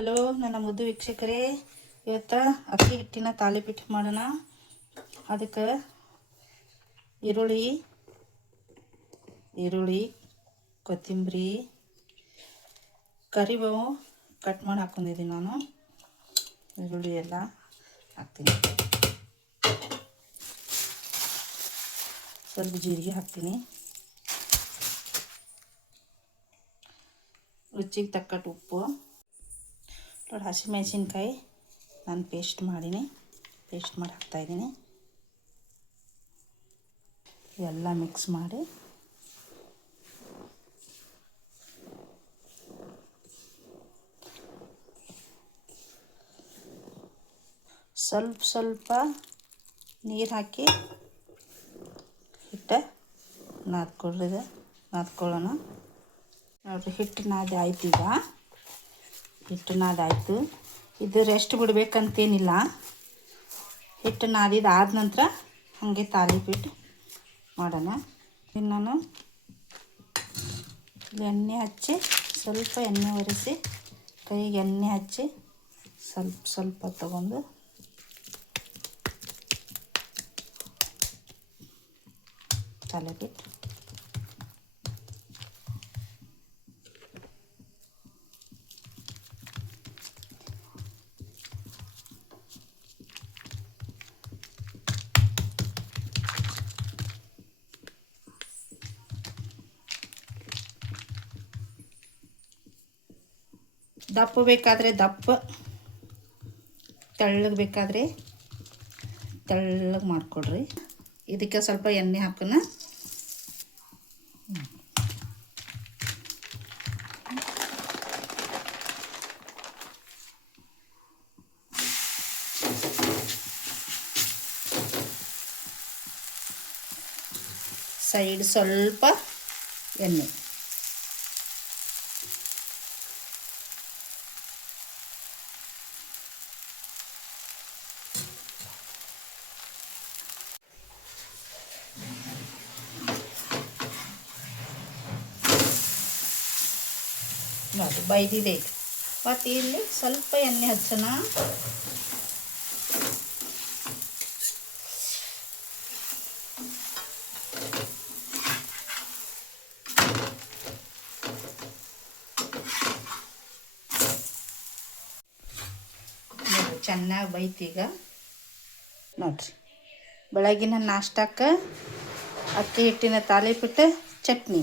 Hello ನನ್ನ ಮುದ್ದು ವೀಕ್ಷಕರೇ, ಇವತ್ತು ಅಕ್ಕಿ ಹಿಟ್ಟಿನ ತಾಲಿಪೀಠ ಮಾಡೋಣ. ಅದಕ್ಕೆ ಈರುಳ್ಳಿ, ಕೊತ್ತಂಬರಿ, ಕರಿಬೇವು ಕಟ್ ಮಾಡಿ ಹಾಕೊಂಡಿದ್ದೀನಿ. ನಾನು ಈರುಳ್ಳಿ ಎಲ್ಲ ಹಾಕ್ತೀನಿ. ಸ್ವಲ್ಪ ಜೀರಿಗೆ ಹಾಕ್ತೀನಿ. ರುಚಿಗೆ ತಕ್ಕಟ್ಟು ಉಪ್ಪು. ನೋಡಿ, ಹಸಿಮೆಣಸಿನ್ಕಾಯಿ ನಾನು ಪೇಸ್ಟ್ ಮಾಡಿ ಹಾಕ್ತಾಯಿದ್ದೀನಿ. ಎಲ್ಲ ಮಿಕ್ಸ್ ಮಾಡಿ ಸ್ವಲ್ಪ ನೀರು ಹಾಕಿ ಹಿಟ್ಟು ನಾದ್ಕೊಳ್ಳೋಣ. ನೋಡಿರಿ, ಹಿಟ್ಟು ನಾದಿ ಆಯ್ತು. ಈಗ ಹಿಟ್ಟು ನಾದಾಯಿತು. ಇದು ರೆಸ್ಟ್ ಬಿಡಬೇಕಂತೇನಿಲ್ಲ. ಹಿಟ್ಟು ನಾದಿದಾದ ನಂತರ ಹಾಗೆ ತಾಲಿಪೀಠ ಮಾಡೋಣ. ಇನ್ನು ನಾನು ಎಣ್ಣೆ ಹಚ್ಚಿ ಸ್ವಲ್ಪ ಎಣ್ಣೆ ಒರೆಸಿ ಕೈಗೆ ಎಣ್ಣೆ ಹಚ್ಚಿ ಸ್ವಲ್ಪ ತಗೊಂಡು ತಾಲಿಪೀಠ ದಪ್ಪ ಬೇಕಾದರೆ ದಪ್ಪ, ತೆಳ್ಳಗೆ ಬೇಕಾದರೆ ತೆಳ್ಳಗೆ ಮಾಡಿಕೊಡ್ರಿ. ಇದಕ್ಕೆ ಸ್ವಲ್ಪ ಎಣ್ಣೆ ಹಾಕೋಣ. ಸೈಡ್ ಸ್ವಲ್ಪ ಎಣ್ಣೆ. ನೋಡಿ, ಬೈದಿದೆ. ಮತ್ತು ಇಲ್ಲಿ ಸ್ವಲ್ಪ ಎಣ್ಣೆ ಹಚ್ಚೋಣ. ಚೆನ್ನಾಗಿ ಬೈತೀಗ. ನೋಡಿರಿ, ಬೆಳಗಿನ ನಾಷ್ಟಕ್ಕೆ ಅಕ್ಕಿ ಹಿಟ್ಟಿನ ತಾಲಿಪೀಠ ಚಟ್ನಿ.